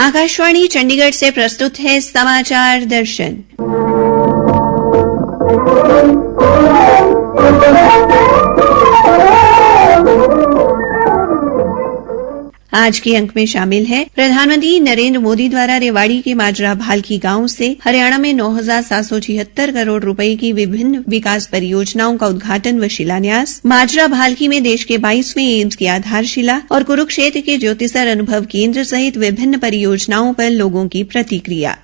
आकाशवाणी चंडीगढ़ से प्रस्तुत है समाचार दर्शन। आज के अंक में शामिल है प्रधानमंत्री नरेंद्र मोदी द्वारा रेवाड़ी के माजरा भालकी गांव से हरियाणा में 9,776 करोड़ रुपए की विभिन्न विकास परियोजनाओं का उद्घाटन व शिलान्यास, माजरा भालकी में देश के 22वें एम्स की आधारशिला और कुरुक्षेत्र के ज्योतिसर अनुभव केंद्र सहित विभिन्न परियोजनाओं पर लोगों की प्रतिक्रिया।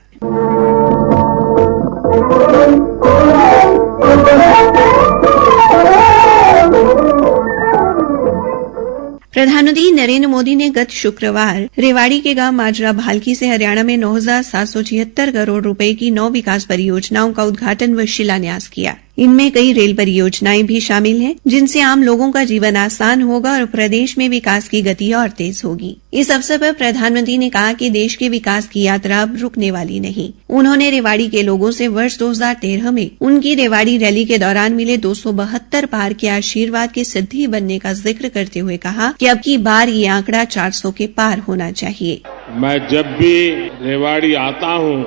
प्रधानमंत्री नरेंद्र मोदी ने गत शुक्रवार रेवाड़ी के गांव माजरा भालकी से हरियाणा में 9,776 करोड़ रुपए की 9 विकास परियोजनाओं का उद्घाटन व शिलान्यास किया। इनमें कई रेल परियोजनाएं भी शामिल हैं, जिनसे आम लोगों का जीवन आसान होगा और प्रदेश में विकास की गति और तेज होगी। इस अवसर पर प्रधानमंत्री ने कहा कि देश के विकास की यात्रा अब रुकने वाली नहीं। उन्होंने रेवाड़ी के लोगों से वर्ष 2013 में उनकी रेवाड़ी रैली के दौरान मिले 272 पार के आशीर्वाद के सिद्धि बनने का जिक्र करते हुए कहा कि अब की बार ये आंकड़ा 400 के पार होना चाहिए। मैं जब भी रेवाड़ी आता हूँ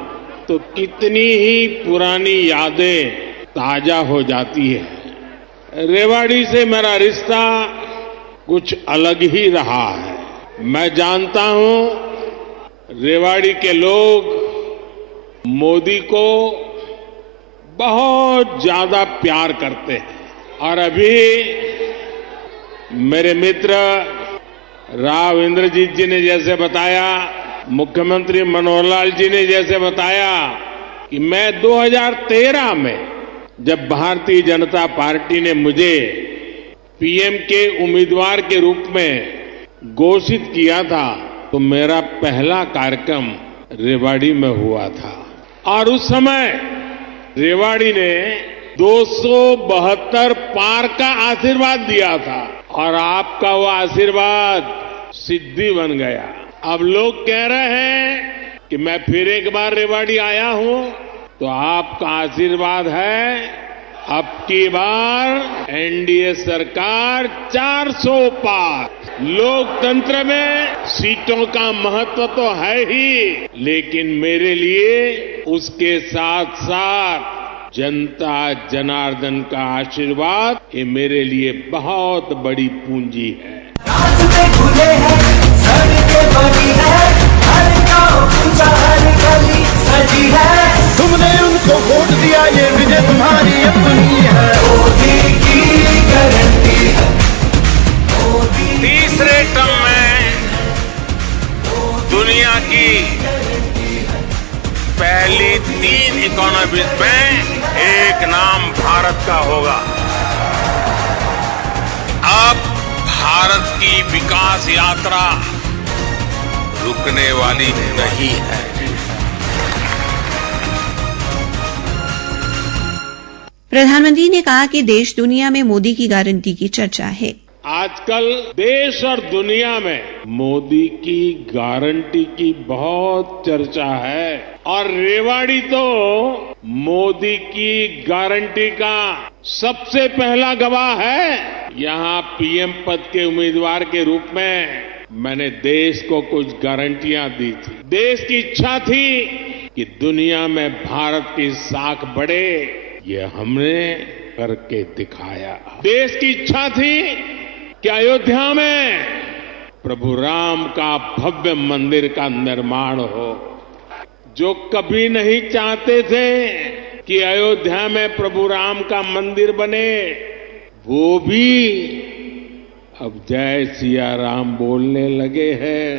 तो कितनी ही पुरानी यादें ताजा हो जाती है। रेवाड़ी से मेरा रिश्ता कुछ अलग ही रहा है। मैं जानता हूं रेवाड़ी के लोग मोदी को बहुत ज्यादा प्यार करते हैं और अभी मेरे मित्र राव इंद्रजीत जी ने जैसे बताया, मुख्यमंत्री मनोहर लाल जी ने जैसे बताया कि मैं 2013 में जब भारतीय जनता पार्टी ने मुझे पीएम के उम्मीदवार के रूप में घोषित किया था तो मेरा पहला कार्यक्रम रेवाड़ी में हुआ था और उस समय रेवाड़ी ने 272 पार का आशीर्वाद दिया था और आपका वो आशीर्वाद सिद्धि बन गया। अब लोग कह रहे हैं कि मैं फिर एक बार रेवाड़ी आया हूं तो आपका आशीर्वाद है अब की बार एनडीए सरकार 400 पार। लोकतंत्र में सीटों का महत्व तो है ही, लेकिन मेरे लिए उसके साथ साथ जनता जनार्दन का आशीर्वाद ये मेरे लिए बहुत बड़ी पूंजी है। रास्ते खुले हैं, सड़कें बनी है, हर गांव ऊंचा, हर गली सजी है। तुमने उनको वोट दिया, ये विजय तुम्हारी अपनी है। मोदी की गारंटी है। तीसरे टर्म में दुनिया की पहली 3 इकोनॉमीज में एक नाम भारत का होगा। अब भारत की विकास यात्रा रुकने वाली नहीं है। प्रधानमंत्री ने कहा कि देश दुनिया में मोदी की गारंटी की चर्चा है। आजकल देश और दुनिया में मोदी की गारंटी की बहुत चर्चा है और रेवाड़ी तो मोदी की गारंटी का सबसे पहला गवाह है। यहाँ पीएम पद के उम्मीदवार के रूप में मैंने देश को कुछ गारंटियां दी थी। देश की इच्छा थी कि दुनिया में भारत की साख बढ़े, ये हमने करके दिखाया। देश की इच्छा थी कि अयोध्या में प्रभु राम का भव्य मंदिर का निर्माण हो। जो कभी नहीं चाहते थे कि अयोध्या में प्रभु राम का मंदिर बने, वो भी अब जय सिया राम बोलने लगे हैं।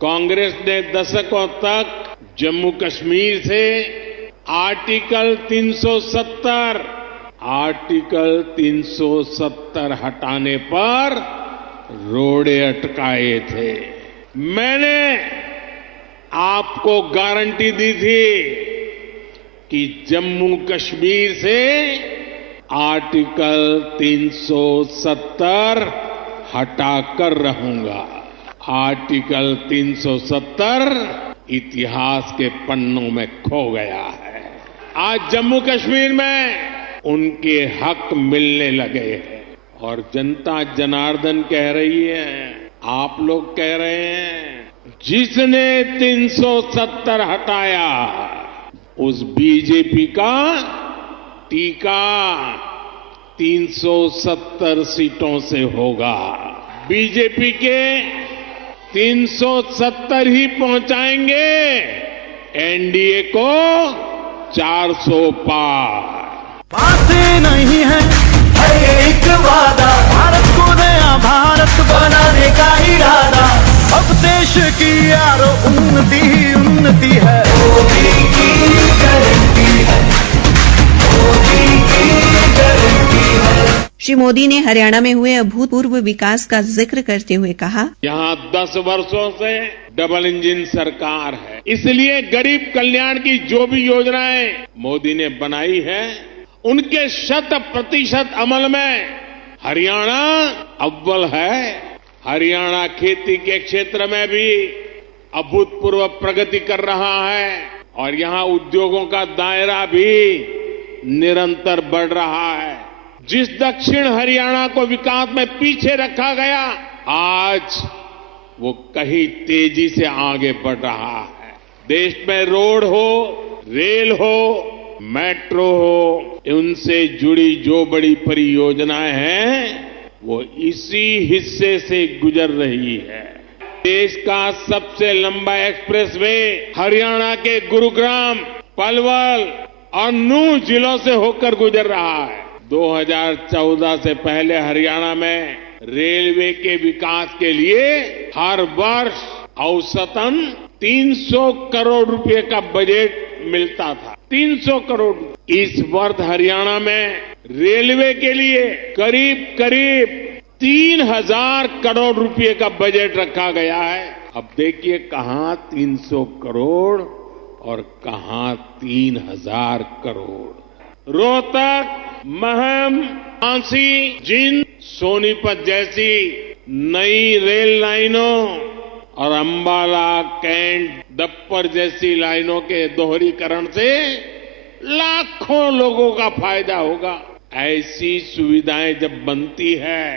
कांग्रेस ने दशकों तक जम्मू कश्मीर से आर्टिकल 370 हटाने पर रोड़े अटकाए थे। मैंने आपको गारंटी दी थी कि जम्मू कश्मीर से आर्टिकल 370 हटाकर रहूंगा। आर्टिकल 370 इतिहास के पन्नों में खो गया है। आज जम्मू कश्मीर में उनके हक मिलने लगे हैं और जनता जनार्दन कह रही है, आप लोग कह रहे हैं, जिसने 370 हटाया उस बीजेपी का टीका 370 सीटों से होगा। बीजेपी के 370 ही पहुंचाएंगे एनडीए को 400 पार। बातें नहीं है एक वादा, भारत को नया भारत बनाने का इरादा। अब देश की यारो उन्नति ही उन्नति है, मोदी की गारंटी है, मोदी की गारंटी है। श्री मोदी ने हरियाणा में हुए अभूतपूर्व विकास का जिक्र करते हुए कहा, यहां 10 वर्षों से डबल इंजन सरकार है, इसलिए गरीब कल्याण की जो भी योजनाएं मोदी ने बनाई है उनके 100% अमल में हरियाणा अव्वल है। हरियाणा खेती के क्षेत्र में भी अभूतपूर्व प्रगति कर रहा है और यहां उद्योगों का दायरा भी निरंतर बढ़ रहा है। जिस दक्षिण हरियाणा को विकास में पीछे रखा गया, आज वो कहीं तेजी से आगे बढ़ रहा है। देश में रोड हो, रेल हो, मेट्रो हो, उनसे जुड़ी जो बड़ी परियोजनाएं हैं वो इसी हिस्से से गुजर रही है। देश का सबसे लंबा एक्सप्रेसवे हरियाणा के गुरुग्राम, पलवल और नूंह जिलों से होकर गुजर रहा है। 2014 से पहले हरियाणा में रेलवे के विकास के लिए हर वर्ष औसतन 300 करोड़ रुपए का बजट मिलता था। 300 करोड़। इस वर्ष हरियाणा में रेलवे के लिए करीब 3000 करोड़ रुपए का बजट रखा गया है। अब देखिए कहां 300 करोड़ और कहां 3000 करोड़। रोहतक, महम, झांसी, जिंद, सोनीपत जैसी नई रेल लाइनों और अंबाला, कैंट, दप्पर जैसी लाइनों के दोहरीकरण से लाखों लोगों का फायदा होगा। ऐसी सुविधाएं जब बनती है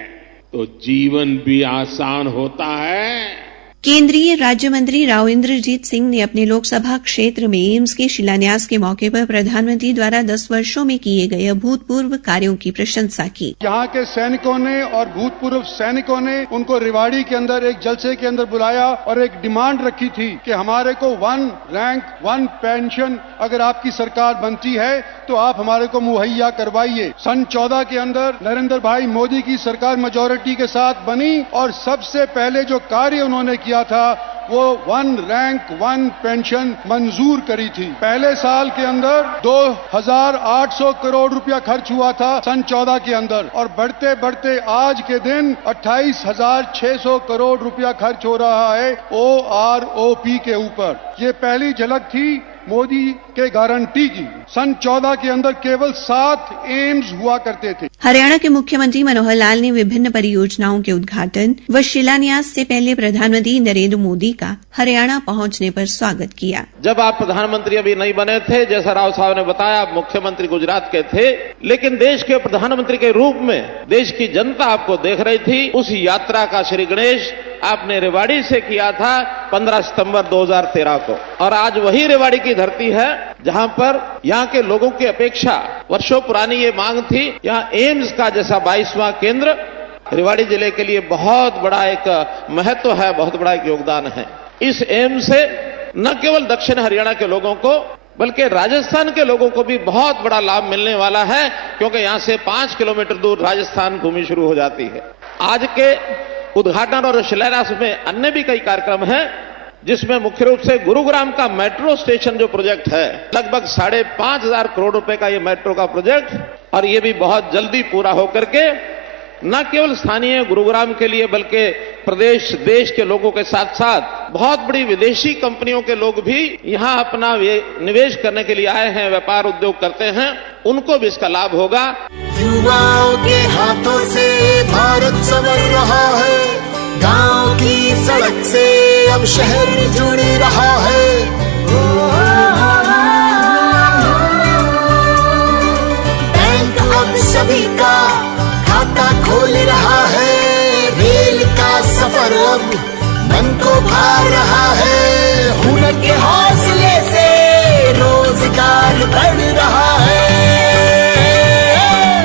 तो जीवन भी आसान होता है। केंद्रीय राज्य मंत्री राव इंद्रजीत सिंह ने अपने लोकसभा क्षेत्र में एम्स के शिलान्यास के मौके पर प्रधानमंत्री द्वारा 10 वर्षों में किए गए अभूतपूर्व कार्यों की प्रशंसा की। यहाँ के सैनिकों ने और भूतपूर्व सैनिकों ने उनको रेवाड़ी के अंदर एक जलसे के अंदर बुलाया और एक डिमांड रखी थी कि हमारे को 1 रैंक 1 पेंशन अगर आपकी सरकार बनती है तो आप हमारे को मुहैया करवाइए। सन 14 के अंदर नरेंद्र भाई मोदी की सरकार मेजोरिटी के साथ बनी और सबसे पहले जो कार्य उन्होंने किया था वो 1 रैंक 1 पेंशन मंजूर करी थी। पहले साल के अंदर 2800 करोड़ रुपया खर्च हुआ था सन 14 के अंदर और बढ़ते बढ़ते आज के दिन 28,600 करोड़ रुपया खर्च हो रहा है OROP के ऊपर। ये पहली झलक थी मोदी के गारंटी की। सन 14 के अंदर केवल 7 एम्स हुआ करते थे। हरियाणा के मुख्यमंत्री मनोहर लाल ने विभिन्न परियोजनाओं के उद्घाटन व शिलान्यास से पहले प्रधानमंत्री नरेंद्र मोदी का हरियाणा पहुंचने पर स्वागत किया। जब आप प्रधानमंत्री अभी नहीं बने थे, जैसा राव साहब ने बताया, आप मुख्यमंत्री गुजरात के थे, लेकिन देश के प्रधानमंत्री के रूप में देश की जनता आपको देख रही थी। उस यात्रा का श्री गणेश आपने रेवाड़ी से किया था 15 सितंबर 2013 को और आज वही रेवाड़ी की धरती है जहां पर यहां के लोगों की अपेक्षा वर्षों पुरानी ये मांग थी। यहां एम्स का जैसा 22वां केंद्र रेवाड़ी जिले के लिए बहुत बड़ा एक महत्व है, बहुत बड़ा एक योगदान है। इस एम्स से न केवल दक्षिण हरियाणा के लोगों को बल्कि राजस्थान के लोगों को भी बहुत बड़ा लाभ मिलने वाला है, क्योंकि यहां से 5 किलोमीटर दूर राजस्थान भूमि शुरू हो जाती है। आज के उद्घाटन और शिलान्यास में अन्य भी कई कार्यक्रम हैं, जिसमें मुख्य रूप से गुरुग्राम का मेट्रो स्टेशन जो प्रोजेक्ट है, लगभग 5,500 करोड़ रुपए का ये मेट्रो का प्रोजेक्ट, और ये भी बहुत जल्दी पूरा होकर के न केवल स्थानीय गुरुग्राम के लिए बल्कि प्रदेश देश के लोगों के साथ साथ बहुत बड़ी विदेशी कंपनियों के लोग भी यहां अपना निवेश करने के लिए आए हैं, व्यापार उद्योग करते हैं, उनको भी इसका लाभ होगा। युवाओं के हाथों से भारत संवर रहा है, गांव की सड़क से अब शहर जुड़ रहा है। बैंक अब सभी का खाता खोल रहा है, रेल का सफर अब मन को निखार रहा है, हुनर के हौसले से रोजगार बढ़ रहा है।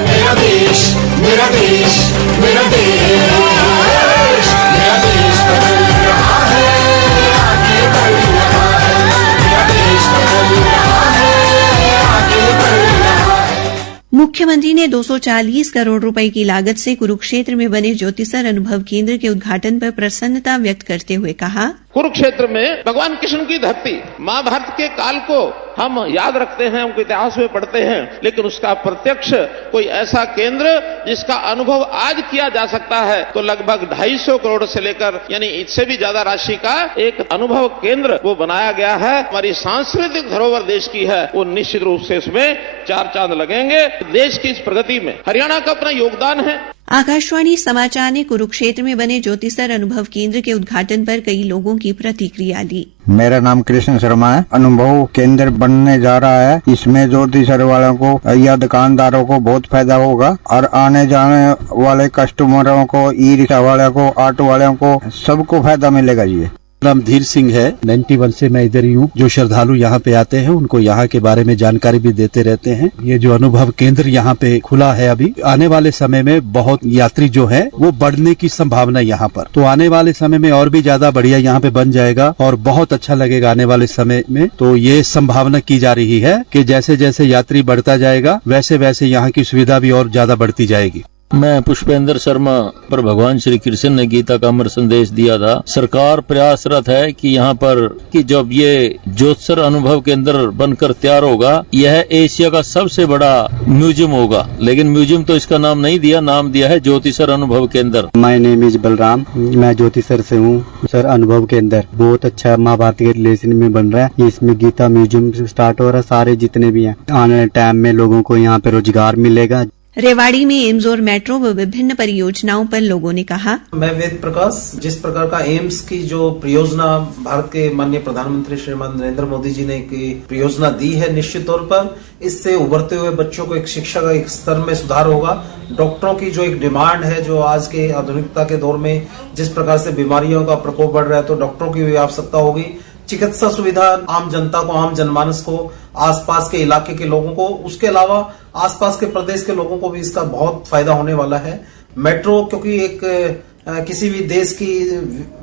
मेरा देश, मेरा देश, मेरा देश, मेरा देश बदल रहा है, आगे बढ़ रहा है। मेरा देश बदल रहा है, आगे बढ़ रहा है। मुख्यमंत्री ने 240 करोड़ रुपए की लागत से कुरुक्षेत्र में बने ज्योतिसर अनुभव केंद्र के उद्घाटन पर प्रसन्नता व्यक्त करते हुए कहा, कुरुक्षेत्र में भगवान कृष्ण की धरती, महाभारत के काल को हम याद रखते हैं, उनके इतिहास में पढ़ते हैं, लेकिन उसका प्रत्यक्ष कोई ऐसा केंद्र जिसका अनुभव आज किया जा सकता है तो लगभग 250 करोड़ से लेकर यानी इससे भी ज्यादा राशि का एक अनुभव केंद्र वो बनाया गया है। हमारी सांस्कृतिक धरोहर देश की है, वो निश्चित रूप से इसमें 4 चांद लगेंगे। देश की इस प्रगति में हरियाणा का अपना योगदान है। आकाशवाणी समाचार ने कुरुक्षेत्र में बने ज्योतिसर अनुभव केंद्र के उद्घाटन पर कई लोगों की प्रतिक्रिया ली। मेरा नाम कृष्ण शर्मा है। अनुभव केंद्र बनने जा रहा है, इसमें ज्योतिसर वालों को या दुकानदारों को बहुत फायदा होगा और आने जाने वाले कस्टमरों को, ई रिक्शा वाले को, ऑटो वालों को सबको फायदा मिलेगा। जी नाम धीर सिंह है, 91 से मैं इधर ही हूँ। जो श्रद्धालु यहाँ पे आते हैं उनको यहाँ के बारे में जानकारी भी देते रहते हैं। ये जो अनुभव केंद्र यहाँ पे खुला है, अभी आने वाले समय में बहुत यात्री जो है वो बढ़ने की संभावना यहाँ पर, तो आने वाले समय में और भी ज्यादा बढ़िया यहाँ पे बन जाएगा और बहुत अच्छा लगेगा आने वाले समय में। तो ये संभावना की जा रही है कि जैसे जैसे यात्री बढ़ता जाएगा वैसे वैसे यहाँ की सुविधा भी और ज्यादा बढ़ती जाएगी। मैं पुष्पेंद्र शर्मा पर भगवान श्री कृष्ण ने गीता का अमर संदेश दिया था। सरकार प्रयासरत है कि यहाँ पर कि जब ये ज्योतिसर अनुभव केंद्र बनकर तैयार होगा, यह एशिया का सबसे बड़ा म्यूजियम होगा। लेकिन म्यूजियम तो इसका नाम नहीं दिया, नाम दिया है ज्योतिसर अनुभव केंद्र। माय नेम इज बलराम, मैं ज्योतिसर से हूँ। सर अनुभव केंद्र बहुत अच्छा महाभारत के रिलेशन में बन रहा है। इसमें गीता म्यूजियम स्टार्ट हो रहा है, सारे जितने भी हैं। आने वाले टाइम में लोगों को यहाँ पे रोजगार मिलेगा। रेवाड़ी में एम्स और मेट्रो व विभिन्न परियोजनाओं पर लोगों ने कहा, मैं वेद प्रकाश, जिस प्रकार का एम्स की जो परियोजना भारत के माननीय प्रधानमंत्री श्रीमान नरेंद्र मोदी जी ने की परियोजना दी है, निश्चित तौर पर इससे उभरते हुए बच्चों को एक शिक्षा का एक स्तर में सुधार होगा। डॉक्टरों की जो एक डिमांड है, जो आज के आधुनिकता के दौर में जिस प्रकार से बीमारियों का प्रकोप बढ़ रहा है, तो डॉक्टरों की भी आवश्यकता होगी। चिकित्सा सुविधा आम जनता को, आम जनमानस को, आसपास के इलाके के लोगों को, उसके अलावा आसपास के प्रदेश के लोगों को भी इसका बहुत फायदा होने वाला है। मेट्रो क्योंकि एक किसी भी देश की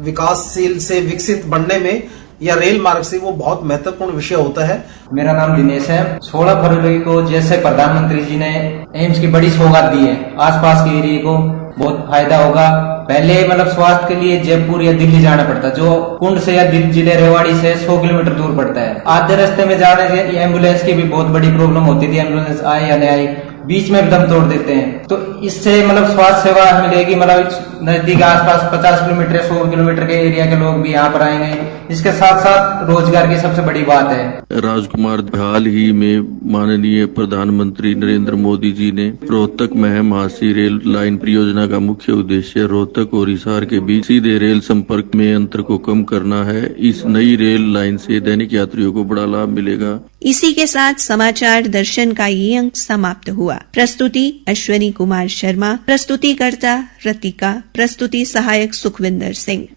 विकासशील से विकसित बनने में या रेल मार्ग से वो बहुत महत्वपूर्ण विषय होता है। मेरा नाम दिनेश है। 16 फरवरी को जैसे प्रधानमंत्री जी ने एम्स की बड़ी सौगात दी है, आसपास के एरिया को बहुत फायदा होगा। पहले मतलब स्वास्थ्य के लिए जयपुर या दिल्ली जाना पड़ता, जो कुंड से या जिले रेवाड़ी से 100 किलोमीटर दूर पड़ता है। आधे रास्ते में जाने से एम्बुलेंस की भी बहुत बड़ी प्रॉब्लम होती थी, एम्बुलेंस आए या नहीं आई, बीच में दम तोड़ देते हैं। तो इससे मतलब स्वास्थ्य सेवा मिलेगी, मतलब नजदीक आसपास 50 किलोमीटर 100 किलोमीटर के एरिया के लोग भी यहाँ पर आएंगे। इसके साथ साथ रोजगार की सबसे बड़ी बात है। राजकुमार, हाल ही में माननीय प्रधानमंत्री नरेंद्र मोदी जी ने रोहतक महम हांसी रेल लाइन परियोजना का मुख्य उद्देश्य रोहतक और हिसार के बीच सीधे रेल संपर्क में अंतर को कम करना है। इस नई रेल लाइन से दैनिक यात्रियों को बड़ा लाभ मिलेगा। इसी के साथ समाचार दर्शन का ये अंक समाप्त हुआ। प्रस्तुति अश्वनी कुमार शर्मा, प्रस्तुतिकर्ता रतिका, प्रस्तुति सहायक सुखविंदर सिंह।